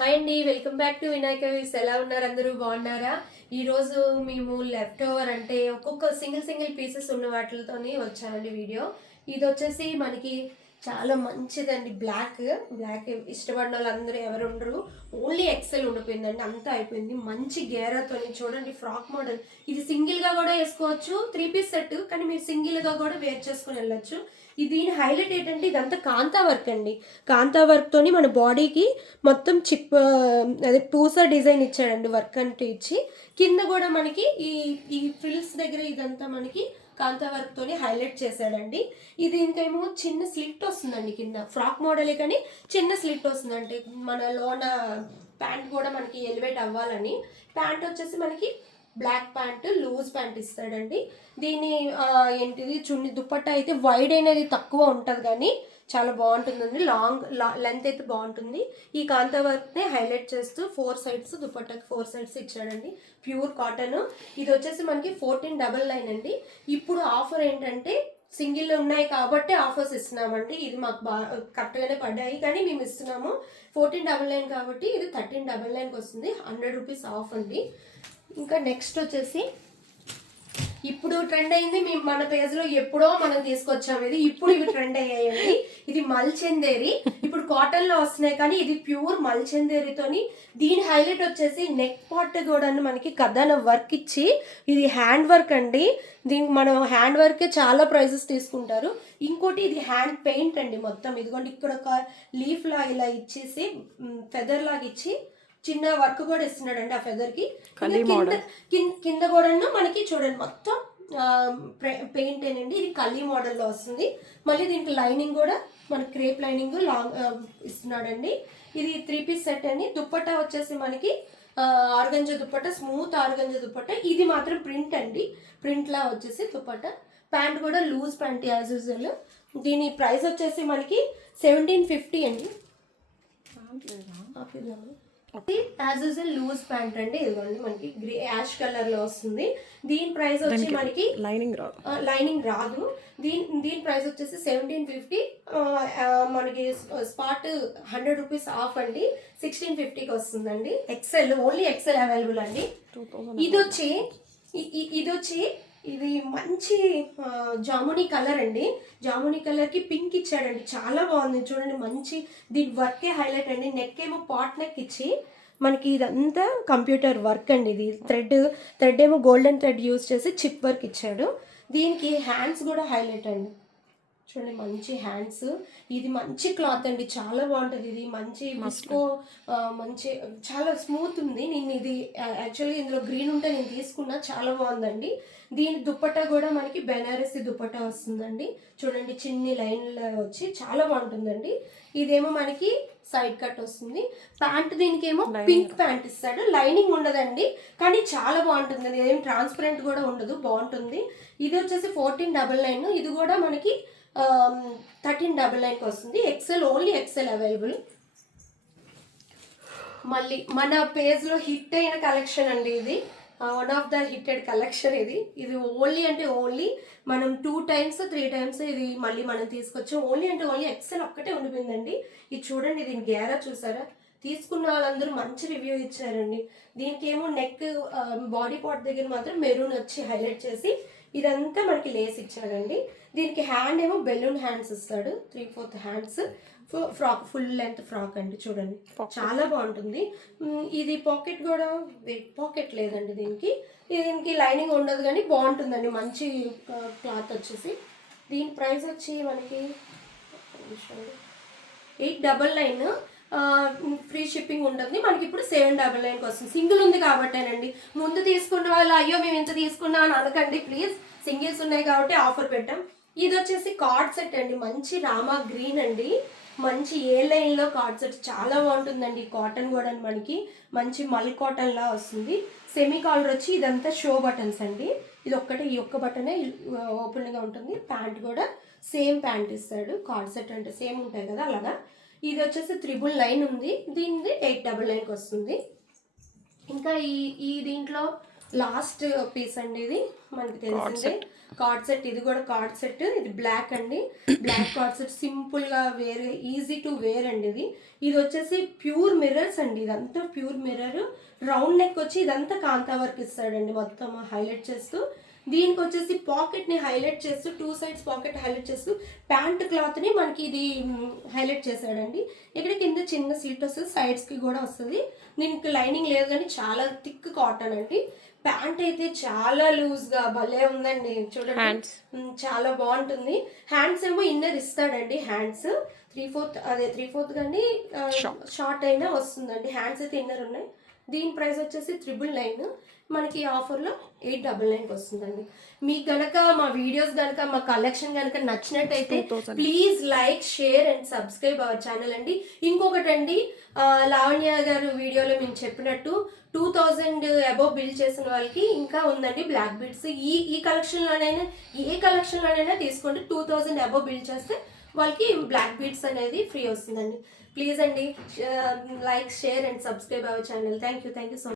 Hi అండి, welcome back to Vinayaka వీస్. ఎలా ఉన్నారు? అందరూ బాగున్నారా? ఈరోజు మేము లెఫ్ట్ ఓవర్ అంటే ఒక్కొక్క సింగిల్ పీసెస్ ఉన్న వాటితోని వచ్చానండి వీడియో. ఇది వచ్చేసి మనకి చాలా మంచిదండి. బ్లాక్ ఇష్టపడిన వాళ్ళందరూ ఎవరు ఉండరు. ఓన్లీ ఎక్సెల్ ఉండిపోయిందండి, అంతా అయిపోయింది. మంచి గేరాతోని చూడండి, ఫ్రాక్ మోడల్. ఇది సింగిల్గా కూడా వేసుకోవచ్చు, 3 పీస్ సెట్. కానీ మీరు సింగిల్గా కూడా వేర్ చేసుకుని వెళ్ళొచ్చు. దీని హైలైట్ ఏంటంటే ఇదంతా కాంతా వర్క్ అండి. కాంతా వర్క్తోని మన బాడీకి మొత్తం చిప్ అదే పూస డిజైన్ ఇచ్చాడండి, వర్క్ అంటే ఇచ్చి. కింద కూడా మనకి ఈ ఈ ఫ్రిల్స్ దగ్గర ఇదంతా మనకి కాంతా వర్క్తోని హైలైట్ చేశాడండి. ఇది ఇంకేమో చిన్న స్లిట్ వస్తుందండి కింద, ఫ్రాక్ మోడలే కానీ చిన్న స్లిట్ వస్తుందండి. మన లోన ప్యాంట్ కూడా మనకి ఎలివేట్ అవ్వాలని. ప్యాంట్ వచ్చేసి మనకి బ్లాక్ ప్యాంట్, లూజ్ ప్యాంట్ ఇస్తాడండి. దీని ఏంటిది చున్ని దుప్పట్టా అయితే వైడ్ అనేది తక్కువ ఉంటుంది కానీ చాలా బాగుంటుందండి. లాంగ్ లెంత్ అయితే బాగుంటుంది. ఈ కాంతా వర్క్ని హైలైట్ చేస్తూ 4 సైడ్స్ దుప్పట్టాకి 4 సైడ్స్ ఇచ్చాడండి. Pure cotton. ఇది వచ్చేసి మనకి 1499 అండి. ఇప్పుడు ఆఫర్ ఏంటంటే సింగిల్ ఉన్నాయి కాబట్టి ఆఫర్స్ ఇస్తున్నామండి. ఇది మాకు కరెక్ట్గానే పడ్డాయి కానీ మేము ఇస్తున్నాము. 1499 కాబట్టి ఇది 1399కి వస్తుంది. 100 రూపీస్ ఆఫ్ అండి. ఇంకా నెక్స్ట్ వచ్చేసి ఇప్పుడు ట్రెండ్ అయింది. మేము మన పేజ్లో ఎప్పుడో మనం తీసుకొచ్చాము. ఇప్పుడు ఇవి ట్రెండ్ అయ్యాయండి. ఇది మల్చందేరి. ఇప్పుడు కాటన్లో వస్తున్నాయి కానీ ఇది ప్యూర్ మల్చందేరితోని. దీని హైలైట్ వచ్చేసి నెక్ పార్ట్ కూడా మనకి కథన వర్క్ ఇచ్చి, ఇది హ్యాండ్ వర్క్ అండి. దీనికి మనం హ్యాండ్ వర్కే చాలా ప్రైజెస్ తీసుకుంటారు. ఇంకోటి ఇది హ్యాండ్ పెయింట్ అండి మొత్తం. ఇదిగోండి ఇక్కడ ఒక లీఫ్ లాగా ఇలా ఇచ్చేసి ఫెదర్ లాగా ఇచ్చి చిన్న వర్క్ కూడా ఇస్తున్నాడండి ఆ ఫెదర్కి. కింద కూడా మనకి చూడండి మొత్తం పెయింట్ ఏనండి. ఇది కల్లీ మోడల్లో వస్తుంది. మళ్ళీ దీనికి లైనింగ్ కూడా మన క్రేప్ లైనింగ్ లాంగ్ ఇస్తున్నాడండి. ఇది 3 పీస్ సెట్ అండి. దుప్పట్టా వచ్చేసి మనకి organza dupatta, smooth organza dupatta. ఇది మాత్రం ప్రింట్ అండి, ప్రింట్లా వచ్చేసి దుప్పట్టా. ప్యాంట్ కూడా లూజ్ ప్యాంట్ యాజ్ యూజువల్. దీని ప్రైస్ వచ్చేసి మనకి 1750 అండి. యాజ్ యూజువల్ లూజ్ ప్యాంట్ అండి. ఇదిగోండి మనకి యాష్ కలర్ లో వస్తుంది. దీని ప్రైస్ వచ్చి మనకి లైనింగ్ రాదు. దీని ప్రైస్ వచ్చేసి 1750. మనకి స్పాట్ 100 రూపీస్ ఆఫ్ అండి. 1650కి వస్తుందండి. ఎక్సెల్, ఓన్లీ ఎక్సెల్ అవైలబుల్ అండి. ఇది మంచి జామునీ కలర్ అండి. జామునీ కలర్కి పింక్ ఇచ్చాడండి, చాలా బాగుంది చూడండి. మంచి దీని వర్కే హైలైట్ అండి. నెక్ ఏమో పాట్ నెక్ ఇచ్చి మనకి ఇదంతా కంప్యూటర్ వర్క్ అండి. ఇది థ్రెడ్ ఏమో గోల్డెన్ థ్రెడ్ యూజ్ చేసి చిప్ వర్క్ ఇచ్చాడు. దీనికి హ్యాండ్స్ కూడా హైలైట్ అండి, చూడండి మంచి హ్యాండ్స్. ఇది మంచి క్లాత్ అండి, చాలా బాగుంటుంది. ఇది మంచి విస్కో, మంచి చాలా స్మూత్ ఉంది. నేను ఇది యాక్చువల్గా ఇందులో గ్రీన్ ఉంటే నేను తీసుకున్నా, చాలా బాగుందండి. దీని దుప్పట్టా కూడా మనకి బెనారసి దుప్పట్టా వస్తుందండి. చూడండి చిన్ని లైన్లో వచ్చి చాలా బాగుంటుందండి. ఇదేమో మనకి సైడ్ కట్ వస్తుంది. ప్యాంట్ దీనికి ఏమో పింక్ ప్యాంట్ ఇస్తాడు. లైనింగ్ ఉండదండి కానీ చాలా బాగుంటుంది. ఇదేం ట్రాన్స్పరెంట్ కూడా ఉండదు, బాగుంటుంది. ఇది వచ్చేసి 1499. ఇది కూడా మనకి 1399కి వస్తుంది. Excel, only Excel available. మళ్ళీ మన పేజ్లో హిట్ అయిన కలెక్షన్ అండి ఇది. One of the hitted collection ఇది ఓన్లీ అంటే ఓన్లీ మనం 2 times 3 times ఇది మళ్ళీ మనం తీసుకొచ్చాం. ఓన్లీ అంటే ఓన్లీ ఎక్సెల్ ఒక్కటే ఉండిపోయిందండి. ఇది చూడండి, దీని గేరా చూసారా? తీసుకున్న వాళ్ళందరూ మంచి రివ్యూ ఇచ్చారండి. దీనికి ఏమో నెక్ బాడీ పార్ట్ దగ్గర మాత్రం మెరూన్ వచ్చి హైలైట్ చేసి ఇదంతా మనకి లేస్ ఇచ్చాడండి. దీనికి హ్యాండ్ ఏమో బెలూన్ హ్యాండ్స్ ఇస్తాడు, 3/4 hands. Frock, full length frock అండి. చూడండి చాలా బాగుంటుంది. ఇది పాకెట్ కూడా, పాకెట్ లేదండి దీనికి లైనింగ్ ఉండదు కానీ బాగుంటుందండి. మంచి క్లాత్ వచ్చేసి. దీని ప్రైస్ వచ్చి మనకి 899. ఫ్రీ షిప్పింగ్ ఉంటుంది మనకి. ఇప్పుడు 799కి వస్తుంది. సింగిల్ ఉంది కాబట్టేనండి. ముందు తీసుకున్న వాళ్ళు అయ్యో మేము ఎంత తీసుకున్నా అని అనకండి ప్లీజ్. సింగిల్స్ ఉన్నాయి కాబట్టి ఆఫర్ పెట్టాం. ఇది వచ్చేసి కార్డ్ సెట్ అండి. మంచి రామా గ్రీన్ అండి. మంచి ఏ లైన్లో కార్డ్ సెట్ చాలా బాగుంటుందండి. కాటన్ కూడా మనకి మంచి మల్ కాటన్ లా వస్తుంది. సెమీ కాలర్ వచ్చి ఇదంతా షో బటన్స్ అండి. ఇది ఒక్కటే, ఈ ఒక్క బటనే ఓపెన్గా ఉంటుంది. ప్యాంట్ కూడా సేమ్ ప్యాంట్ ఇస్తాడు. కార్డ్ సెట్ అంటే సేమ్ ఉంటాయి కదా అలాగా. ఇది వచ్చేసి 999 ఉంది. దీనిది 899కి వస్తుంది. ఇంకా ఈ దీంట్లో లాస్ట్ పీస్ అండి ఇది, మనకి తెలిసిందే కార్డ్ సెట్. ఇది కూడా కార్డ్ సెట్, ఇది బ్లాక్ అండి, బ్లాక్ కార్డ్ సెట్. సింపుల్ గా వేర్, ఈజీ టు వేర్ అండి ఇది. ఇది వచ్చేసి ప్యూర్ మిర్రర్స్ అండి, ఇదంతా ప్యూర్ మిర్రర్. రౌండ్ నెక్ వచ్చి ఇదంతా కాంతా వర్క్ ఇస్తాడండి మొత్తం హైలైట్ చేస్తూ. దీనికి వచ్చేసి పాకెట్ ని హైలైట్ చేస్తూ, 2 సైడ్స్ పాకెట్ హైలైట్ చేస్తూ ప్యాంట్ క్లాత్ ని మనకి ఇది హైలైట్ చేశాడండి. ఇక్కడ కింద చిన్న స్లిట్ వస్తుంది, సైడ్స్ కి కూడా వస్తుంది. దీనికి లైనింగ్ లేదు కానీ చాలా థిక్ కాటన్ అండి. ప్యాంట్ అయితే చాలా లూజ్ గా భలే ఉందండి చూడండి, చాలా బాగుంటుంది. హ్యాండ్స్ ఏమో ఇన్నర్ ఇస్తాడండి, హ్యాండ్స్ 3/4 అదే 3/4 కానీ షార్ట్ అయినా వస్తుందండి. హ్యాండ్స్ అయితే ఇన్నర్ ఉన్నాయి. దీని ప్రైస్ వచ్చేసి 999, మనకి ఆఫర్లో 899 వస్తుందండి. మీకు గనక మా వీడియోస్ గనక మా కలెక్షన్ గనక నచ్చినట్టయితే please like, share and subscribe our channel అండి. ఇంకొకటి అండి, లావణ్య గారు వీడియోలో మేము చెప్పినట్టు 2000 అబోవ్ బిల్ చేసిన వాళ్ళకి ఇంకా ఉందండి బ్లాక్ బీడ్స్. ఈ కలెక్షన్లోనైనా ఏ కలెక్షన్లోనైనా తీసుకోండి, 2000 అబోవ్ బిల్ చేస్తే వాళ్ళకి బ్లాక్ బీడ్స్ అనేది ఫ్రీ వస్తుందండి. ప్లీజ్ అండి, like, share and subscribe our channel. Thank you so much.